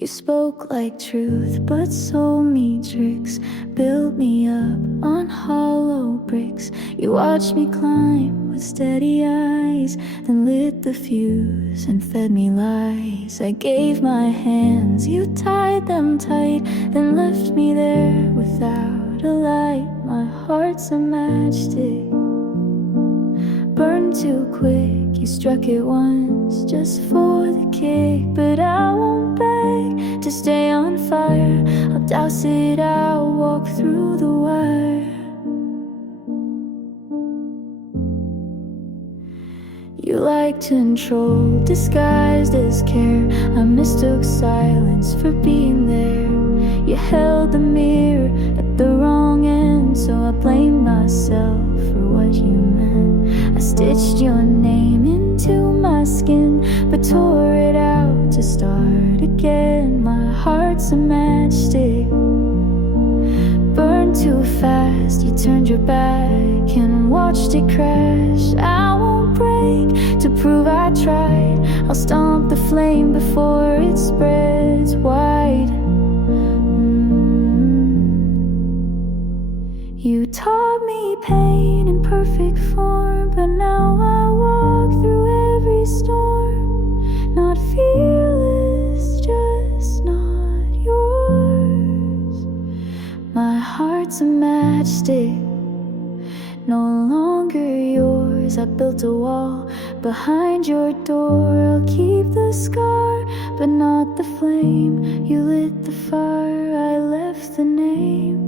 You spoke like truth, but sold me tricks. Built me up on hollow bricks. You watched me climb with steady eyes, then lit the fuse and fed me lies. I gave my hands, you tied them tight, then left me there without a light. My heart's a matchstick, burned too quick. You struck it once just for the kick, but I won't beg to stay on fire. I'll douse it out, walk through the wire. You like to control, disguised as care. I mistook silence for being there. You held the mirror at the wrong end, so I blamed myself for what you meant. I stitched your name into my skin, but tore it out to start again. My heart's a matchstick, burned too fast. You turned your back and watched it crash. I won't break to prove I tried. I'll stomp the flame before it spreads wide. You taught me pain in perfect form, but now I walk through every storm. Not fearless, just not yours. My heart's a matchstick, no longer yours. I built a wall behind your door. I'll keep the scar, but not the flame. You lit the fire, I left the name.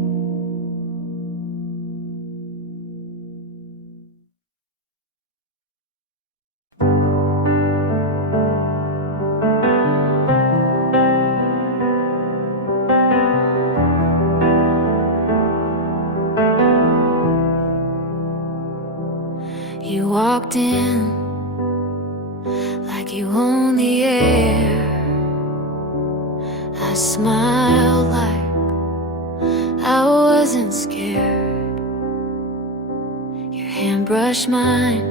You walked in like you own the air. I smiled like I wasn't scared. Your hand brushed mine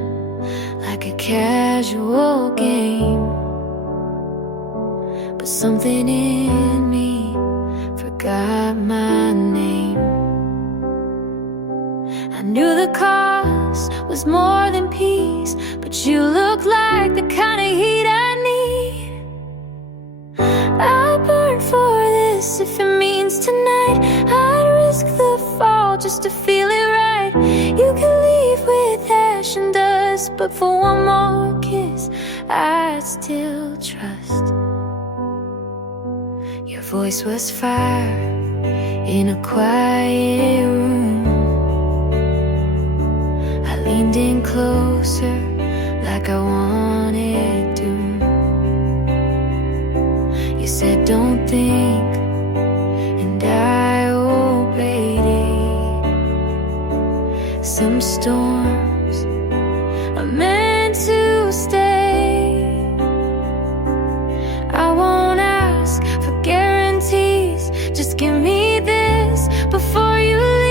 like a casual game, but something in me forgot my name. I knew the cost was more than peace, but you look like the kind of heat I need. I burn for this if it means tonight. I'd risk the fall just to feel it right. You can leave with ash and dust, but for one more kiss I'd still trust. Your voice was fire in a quiet room. Leaned in closer like I wanted to. You said don't think, and I obeyed it. Some storms are meant to stay. I won't ask for guarantees, just give me this before you leave.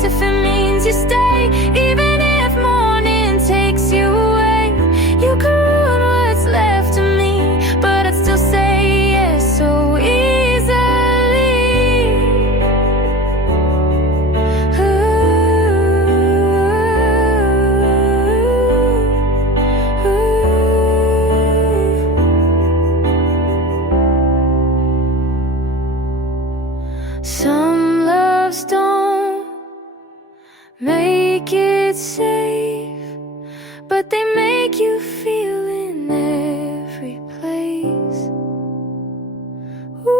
If it means you stay, even if morning takes you away. You can ruin what's left of me, but I'd still say yes so easily. Some loves don't make it safe, but they make you feel in every place. Ooh.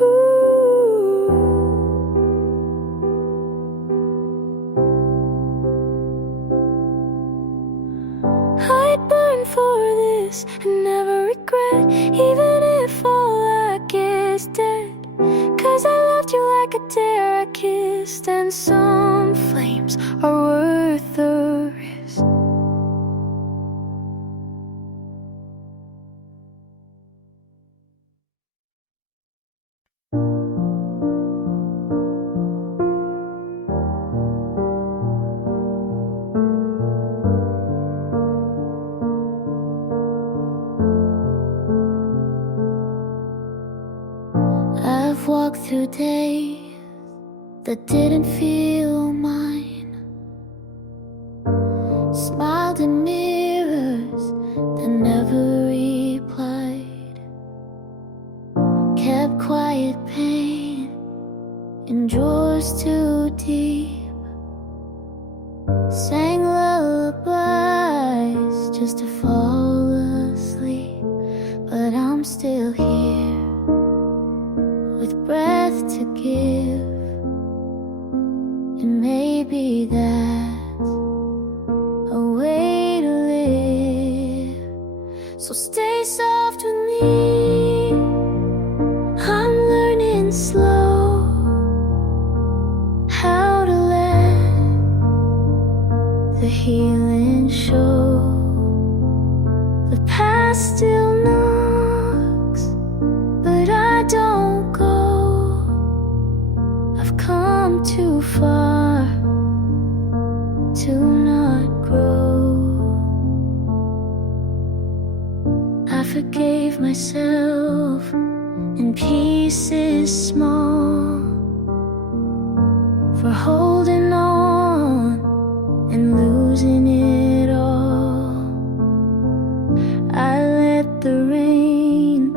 Ooh. I'd burn for this and never regret, even if all I get is dead. 'Cause I loved you like a dare I kissed, and some flames are worth the risk. through days that didn't feel mine, smiled in mirrors that never replied, kept quiet pain in drawers too deep, sang lullabies just to fall asleep. But I'm still here with breath to give, and maybe that's a way to live. So stay soft with me, I'm learning slow how to let the healing show. The past still knocks, but I don't go. I've come too far to not grow. I forgave myself in pieces small for holding on and losing it all. I let the rain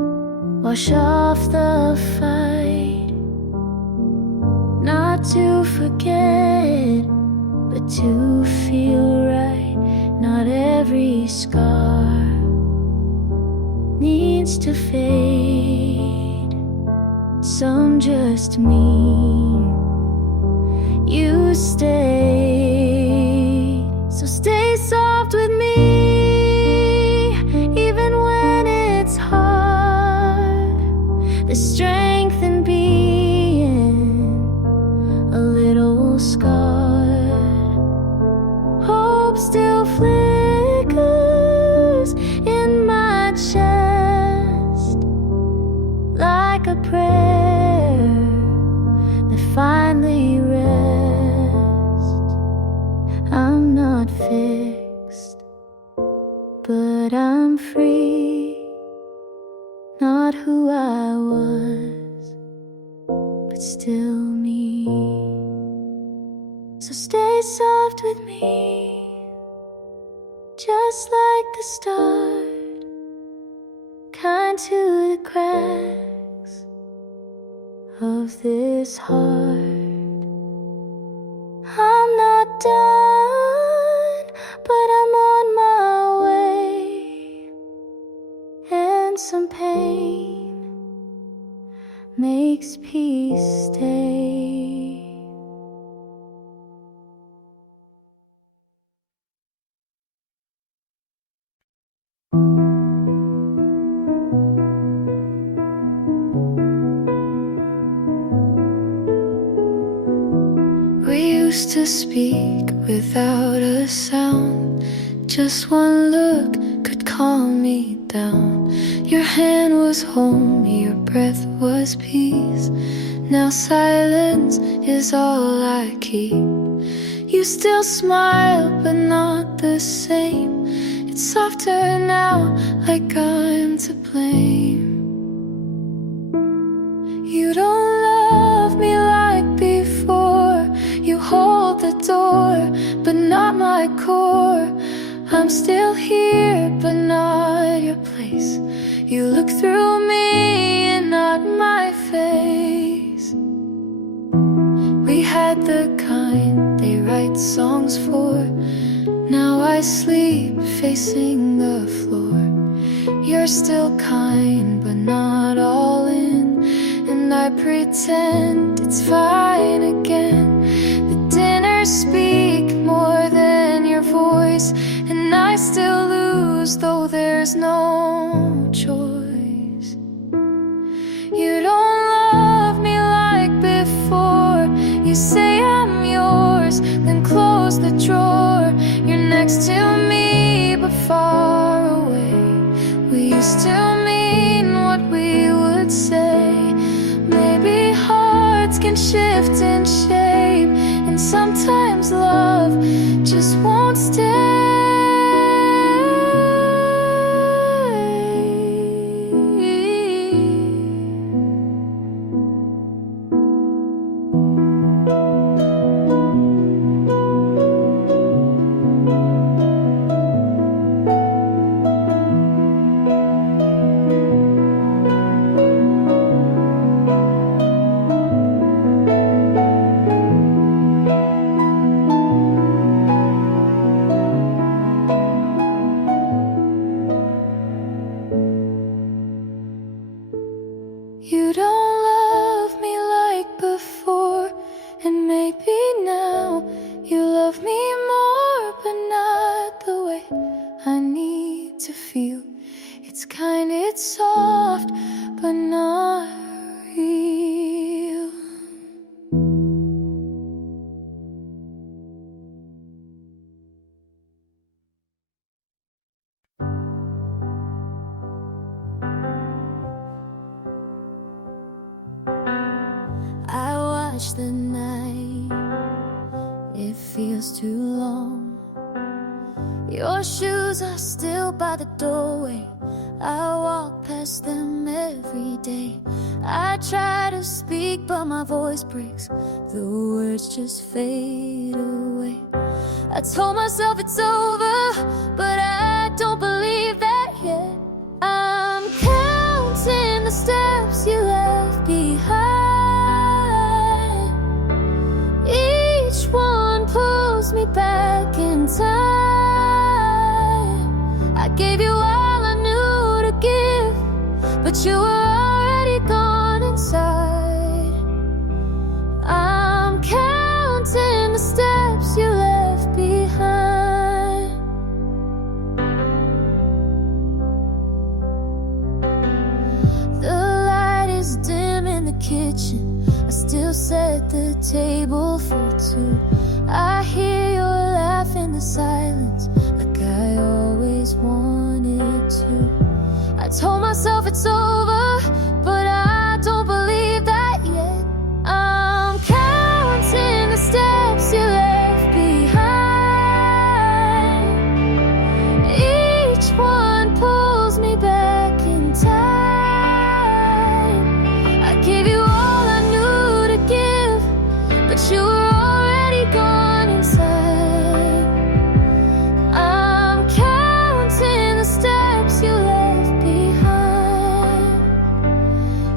wash off the fight, not to forget, but to feel right. Not every scar needs to fade, some just mean you stayed. So stay soft with me, even when it's hard. The strength in being a little scarred. Hope still flickers in my chest, like a prayer that finally rests. I'm not fixed, but I'm free. Not who I was, but still me. So stay soft with me, just like the start, kind to the cracks of this heart. I'm not done, but I'm on my way, and some pain makes peace stay. We used to speak without a sound. Just one look could calm me down. Your hand was home, your breath was peace. Now silence is all I keep. You still smile, but not the same. It's softer now, like I'm to blame. You don't love me like before. You hold the door, but not my core. I'm still here, but not your place. You look through me and not my face. We had the kind they write songs for. Now I sleep facing the floor. You're still kind, but not all in, and I pretend it's fine again. The dinners speak more than your voice, and I still lose, though there's no choice. You don't love me like before. You say I'm yours, then close the drawer. You're next to me, but far away. We used to mean what we would say. Maybe hearts can shift in shape, and sometimes love just won't stay. to feel. It's kind, it's soft, but not real. I watch the night, it feels too long. Your shoes are still by the doorway, I walk past them every day. I try to speak but my voice breaks, the words just fade away. I told myself it's over, but I don't believe that yet. I'm counting the steps you left behind. Each one pulls me back in time. I gave you all I knew to give, but you were already gone inside. I'm counting the steps you left behind. The light is dim in the kitchen, I still set the table for two. I hear your laugh in the silence, like I always wanted to. I told myself it's over, but I don't believe that yet. I'm counting the steps you left behind. Each one pulls me back in time. I gave you all I knew to give, but you were already gone inside. I'm counting the steps you left behind.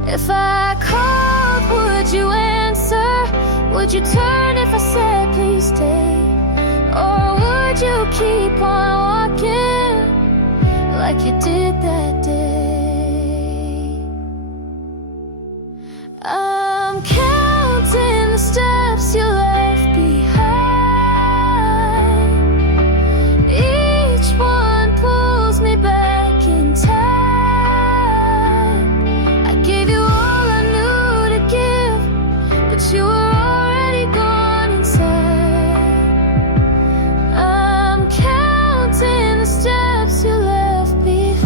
If I called, would you answer? Would you turn if I said please stay? Or would you keep on walking like you did that day? I'm counting the steps you left behind. Each one pulls me back in time. I gave you all I knew to give, but you were already gone inside. I'm counting the steps you left behind.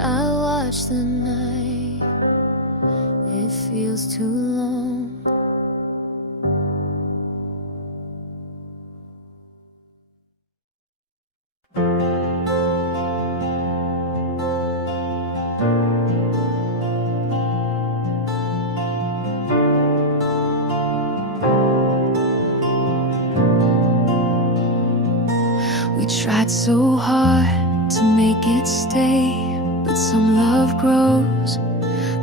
I watch the night, it feels too long. We tried so hard to make it stay, but some love grows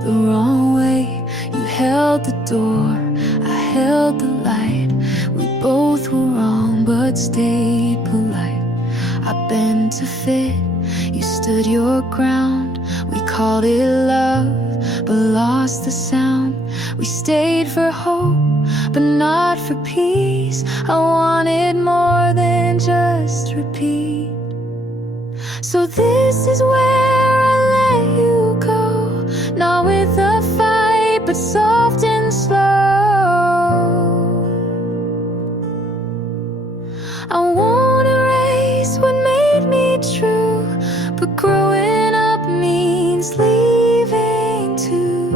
the wrong way. You held the door, I held the light. We both were wrong but stayed polite. I bent to fit, you stood your ground. We called it love but lost the sound. We stayed for hope but not for peace. I wanted more than just repeat. So this is where I let you go, not with a fight but soft and slow. I won't erase what made me true, but growing up means leaving too.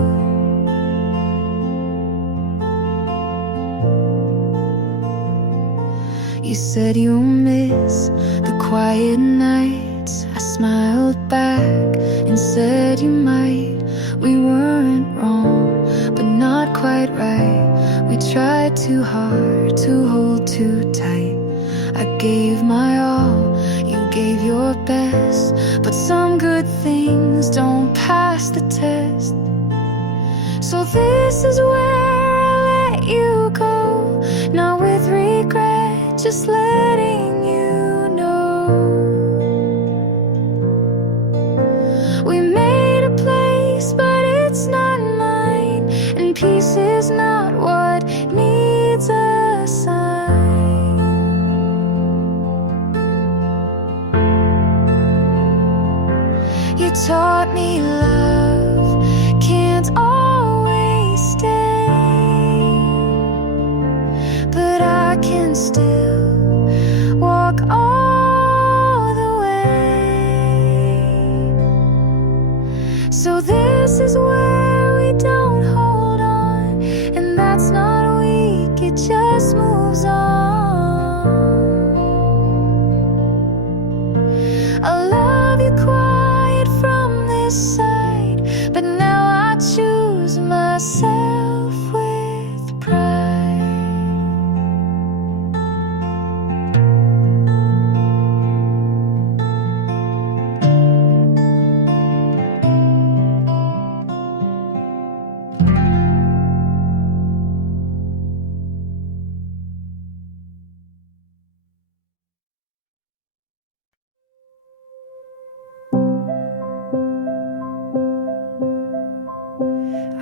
You said you'll miss the quiet nights. I smiled back and said you might. We weren't wrong, but not quite right. We tried too hard to hold too tight. I gave my all, you gave your best, but some good things don't pass the test. So this is where I let you go, not with regret, just letting you know. We made a place, but it's not mine, and peace is not what needs a sign. me love can't always stay, but I can still walk all the way. So this is where we don't hold on, and that's not weak, it just moves on. I love you quiet from this side, but now I choose myself with pride.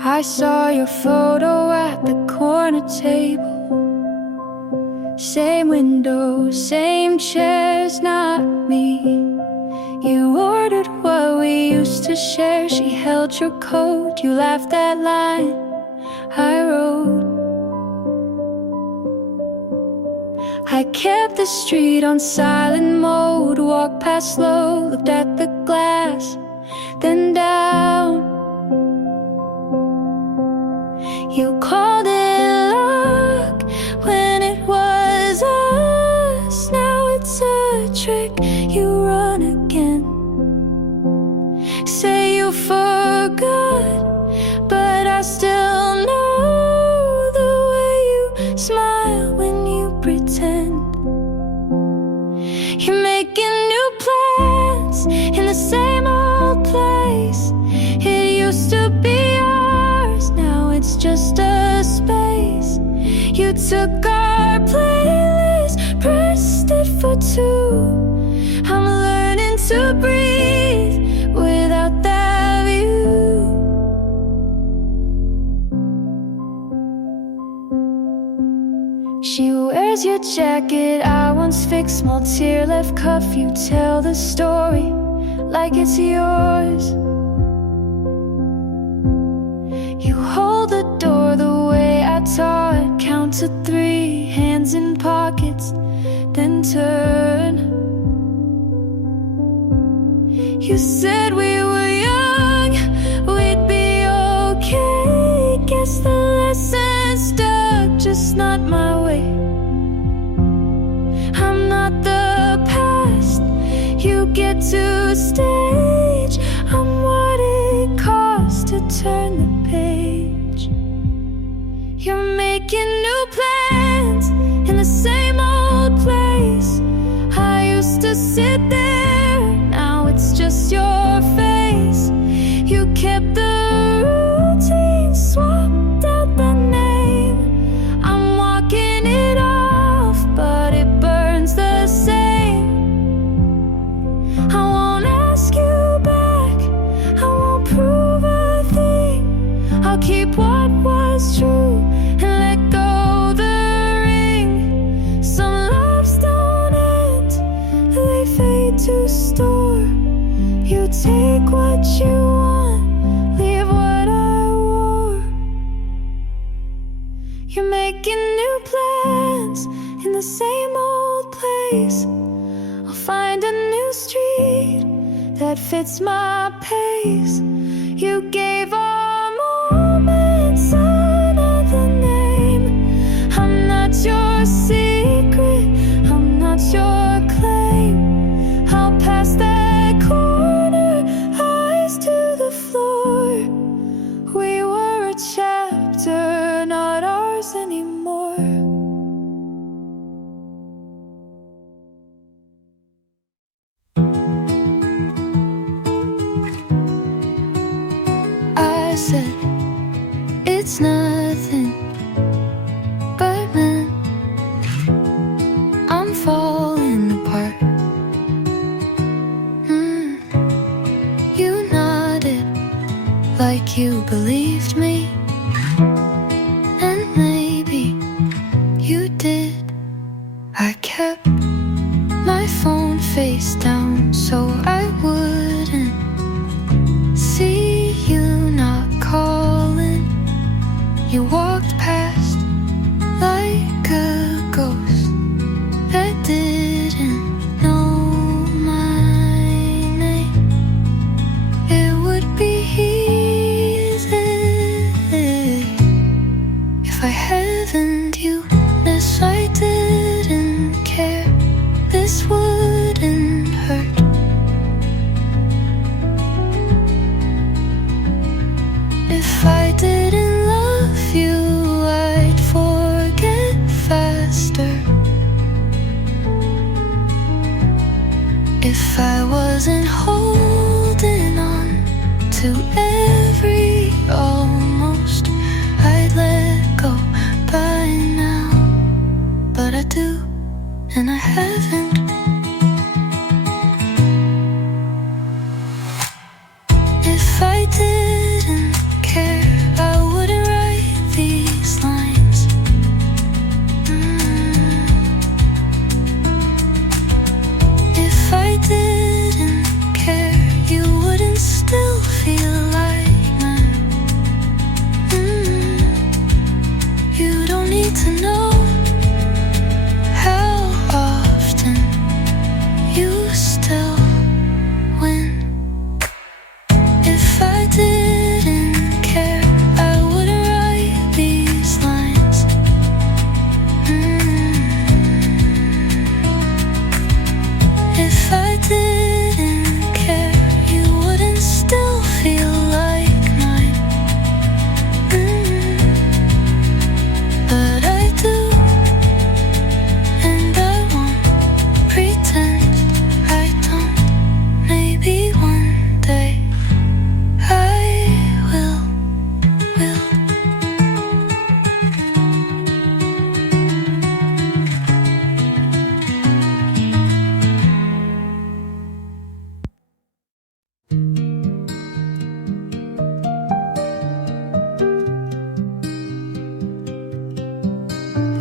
I saw your photo at the corner table. Same window, same chairs, not me. You ordered what we used to share. She held your coat, you laughed that line I wrote. I kept the street on silent mode, walked past slow, looked at the glass, then down. You called it luck when it was us. Now it's a trick, you run again. Say you forgot, but I still know the way you smile when you pretend. You're making new plans in the same old place. It used to be ours, now it's just a space. You took our playlist, pressed it for two. I'm learning to breathe without that view. She wears your jacket, I once fixed, small tear left cuff. You tell the story like it's yours. You hold the door the way I taught. Count to 3, hands in pockets, then turn. You said we were young, we'd be okay. Guess the lesson stuck, just not my way. I'm not the past you get to stage. I'm what it costs to turn the page. You're making new plans in the same old place. I used to sit there, now it's just your face. You kept the routine, swapped out the name. I'm walking it off, but it burns the same. I won't ask you back, I won't prove a thing. I'll keep what was true and let go the ring. Some loves don't end, they fade to store. You take what you want, leave what I wore. You're making new plans in the same old place. I'll find a new street that fits my pace. You gave our moments another name. I'm not your secret, I'm not your claim. I'll pass that corner, eyes to the floor. We were a chapter, not ours anymore. I said, it's nothing, but man, I'm falling apart. You nodded like you believed me, and maybe walked past like a ghost that didn't know my name. It would be easy if I haven't you. Yes, I didn't care. This wouldn't hurt. If I didn't love you, I'd forget faster. If I wasn't holding on to every almost, I'd let go by now. But I do, and I haven't. If I didn't care, I wouldn't write these lines. If I didn't care, you wouldn't still feel like mine. You don't need to know how often you still win. If I didn't care, I wouldn't write these lines. If I didn't care, you wouldn't still feel like mine. But I do, and I won't pretend I don't. Maybe one day I will.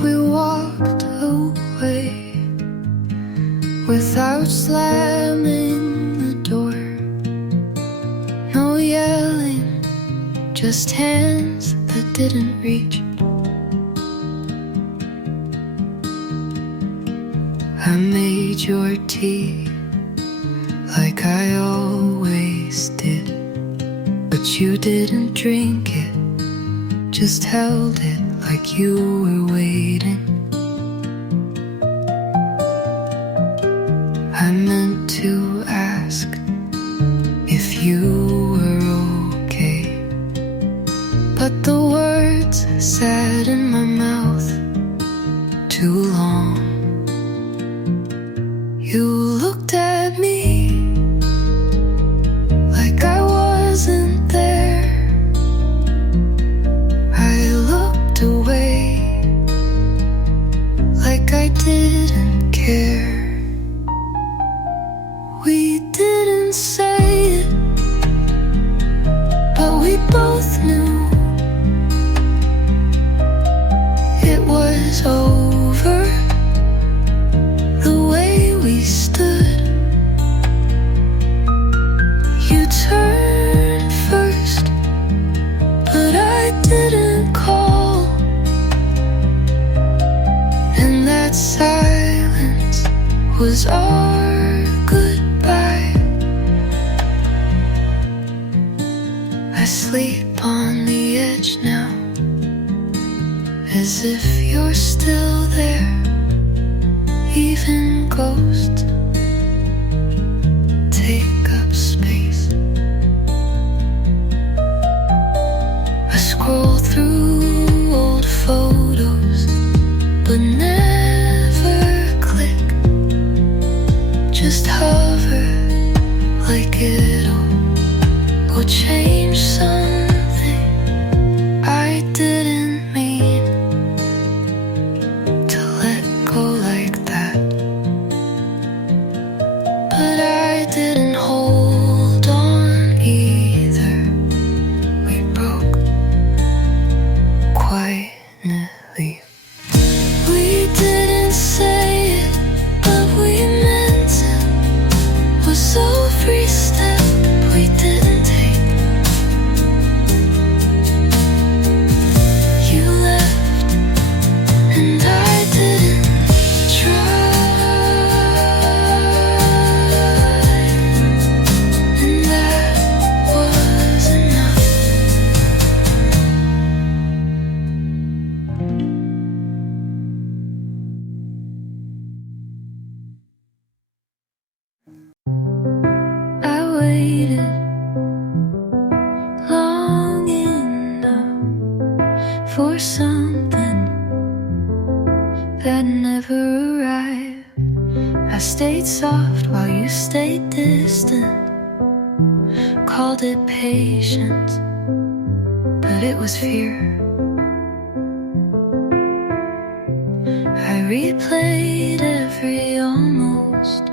We walked away without slamming the door. No yelling, just hands that didn't reach. I made your tea like I always did, but you didn't drink it, just held it like you were waiting. I meant to ask if you were okay, but the words sat in my mouth too long. You looked at me like I wasn't there. I looked away like I didn't care. We didn't say it, but we both knew it was over. The way we stood, you turned first, but I didn't call. And that silence was our goodbye. I sleep on the edge now, as if you're still there. Even ghosts take up space. I scroll through old photos, but never click. Just hover like it'll change something I didn't mean to let go like that. something that never arrived. I stayed soft while you stayed distant. Called it patience, but it was fear. I replayed every almost,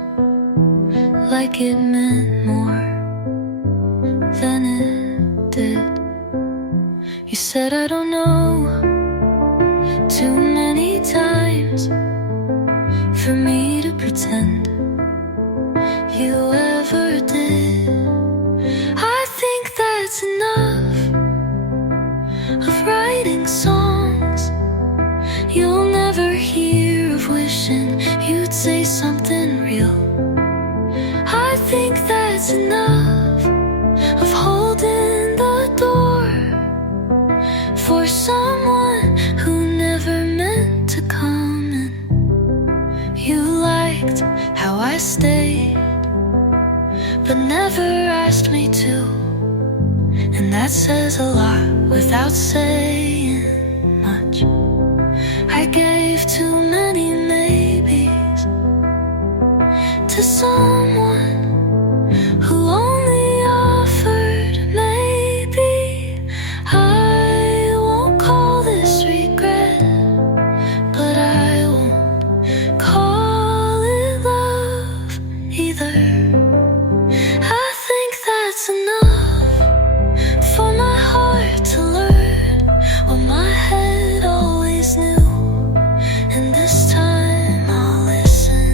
like it meant more than it did. You said I don't know too many times for me to pretend you ever did. I think that's enough of writing songs you'll never hear, of wishing you'd say something real. I think that's enough of holding the door for someone who never meant to come in. You liked how I stayed, but never asked me to, and that says a lot without saying much. I gave too many maybes to someone who only offered maybe. I won't call this regret, but I won't call it love either. I think that's enough for my heart to learn what my head always knew, and this time I'll listen.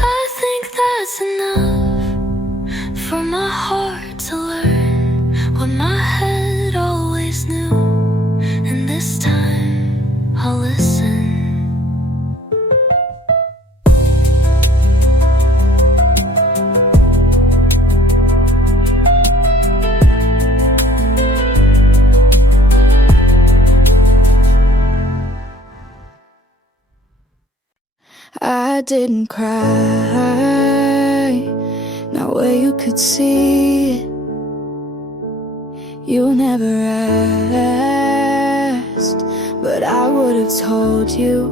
I think that's enough for my heart to learn what my head always knew, and this time I'll listen. I didn't cry, not where you could see it. You never asked, but I would have told you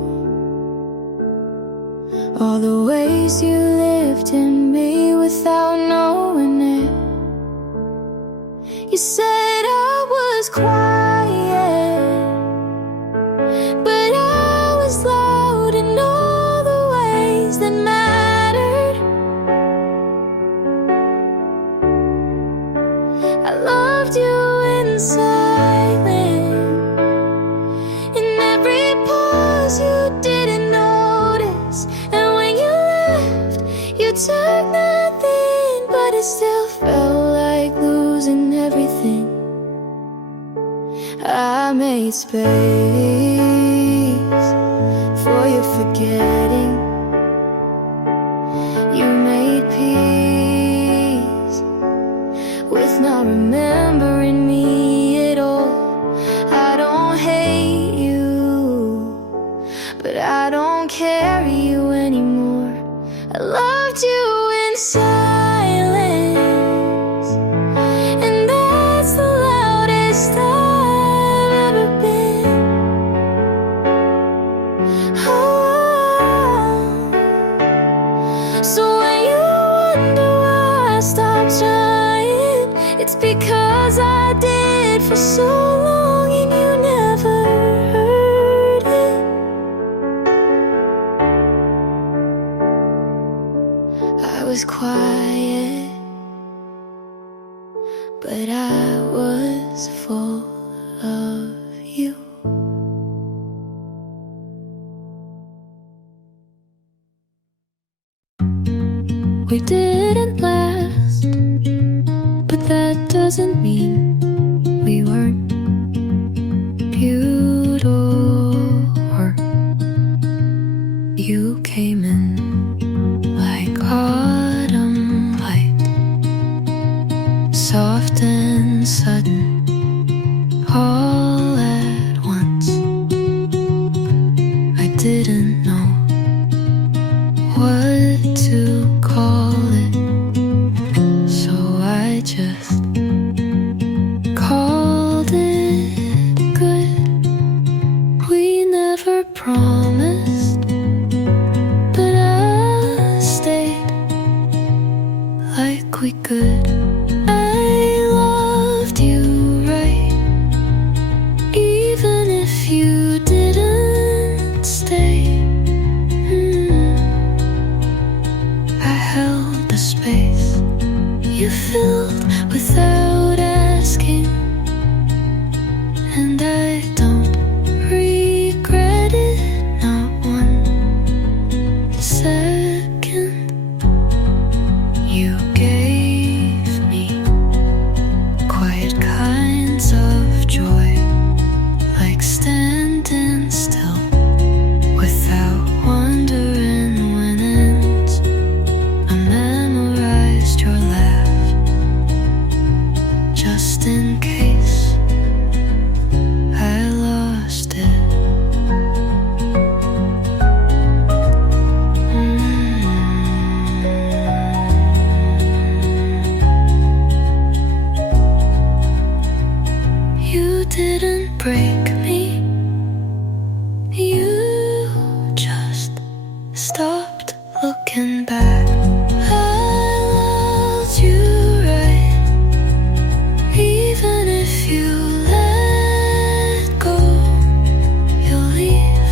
all the ways you lived in me without knowing it. You said I was quiet, but I was loud in all the ways that mattered. I loved you in silence, in every pause you didn't notice. And when you left, you took nothing, but it still felt like losing everything. I made space for your forgetting. You made peace with not remembering me at all. I don't hate you, but I don't carry you anymore. I loved you in silence, and that's the loudest I've ever been. Oh, so when you wonder why I stopped trying, it's because I did for so long and you never heard it. I was quiet, but I was full of you. We didn't last, but that doesn't mean we weren't beautiful. You came in like the space you filled without asking. And I don't regret it, not one second. You gave me quiet kinds of joy, like standing still without wondering when ends. I memorized your laugh just in case I lost it. You didn't break me, you just stopped looking back. I loved you right, even if you let go. You'll leave,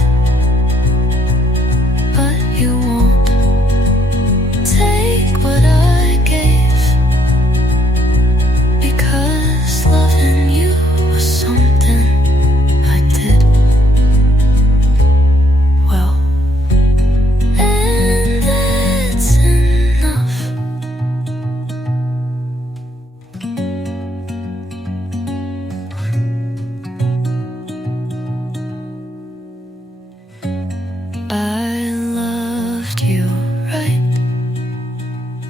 but you won't take what I gave, because loving you was something I did well, and that's enough. I loved you right,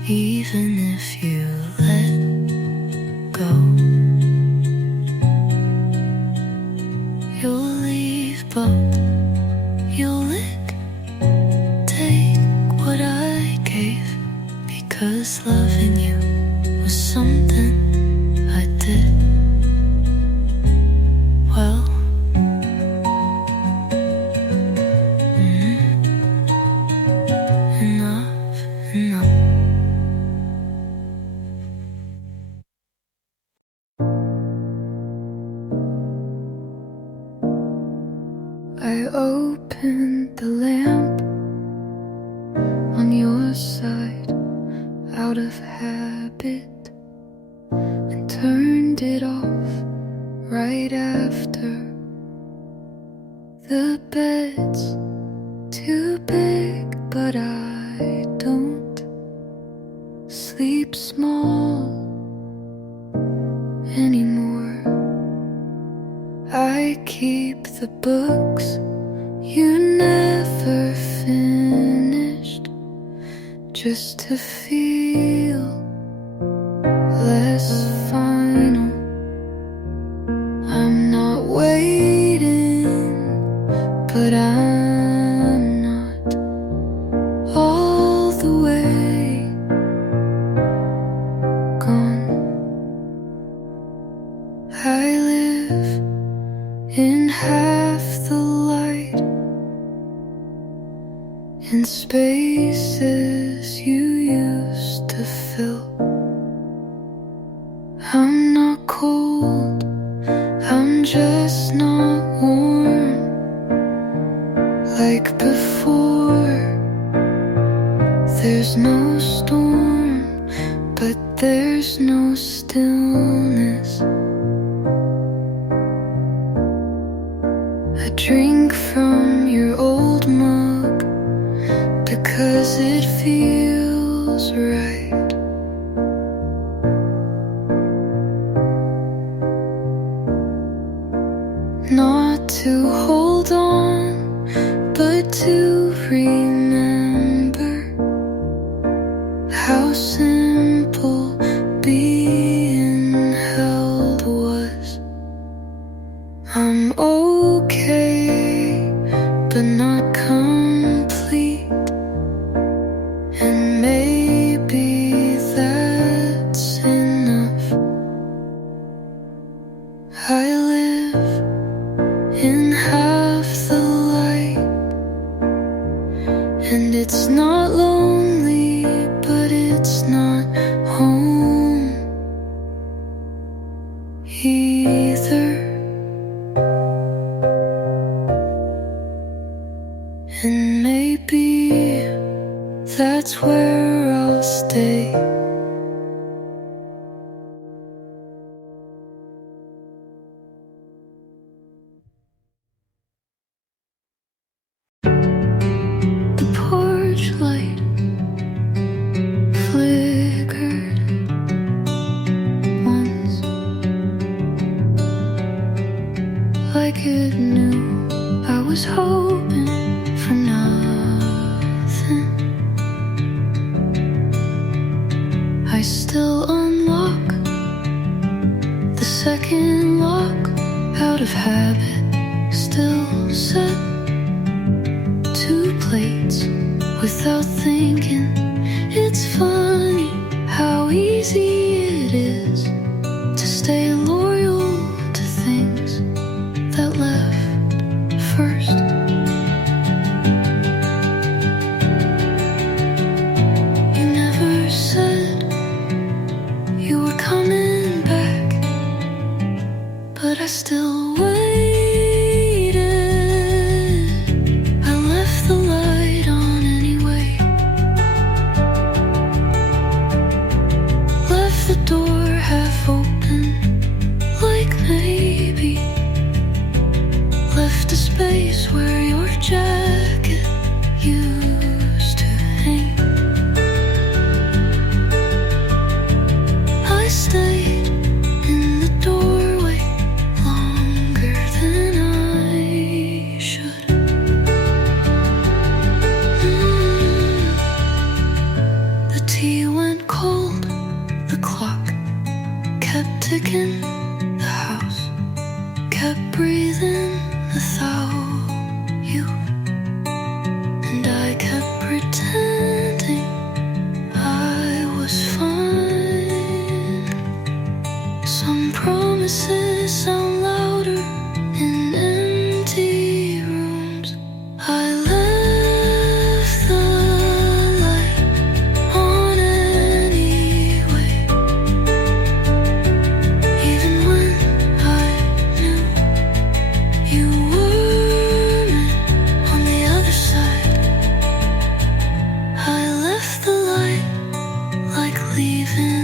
even if you let go. You'll leave, but you'll take what I gave, because loving you was something I did well. Enough, enough. I opened the lamp on your side out of habit and turned it off right after. The bed's too big, but I don't sleep small anymore. I keep the books you never finished, just to feel less final. I'm not waiting, but I'm not all the way gone. I live in half the light, in spaces you used to fill. I'm not cold, I'm just not warm like before. There's no storm, but there's no stillness. I drink from your old mug because it feels right. Not to hold on, but to remember how simple being held was. I'm okay, but not complete, and maybe that's enough. I live in half the light, and it's not lonely, but it's not there I'll stay. The porch light flickered once, like it knew I was hoping for nothing. I still unlock the second lock out of habit, still set 2 plates without thinking. It's funny how easy it is to stay loyal to things that left first. You never said you were coming back, but I still waited. I left the light on anyway, left the door half open, like maybe left a space where your jacket used to hang. I stayed in the doorway longer than I should. The tea went cold, the clock kept ticking, the house kept breathing without you, and I kept pretending I was fine. Some promises sound louder in empty rooms. I left the light on anyway, even when I knew you were meant on the other side. I left the light like leaving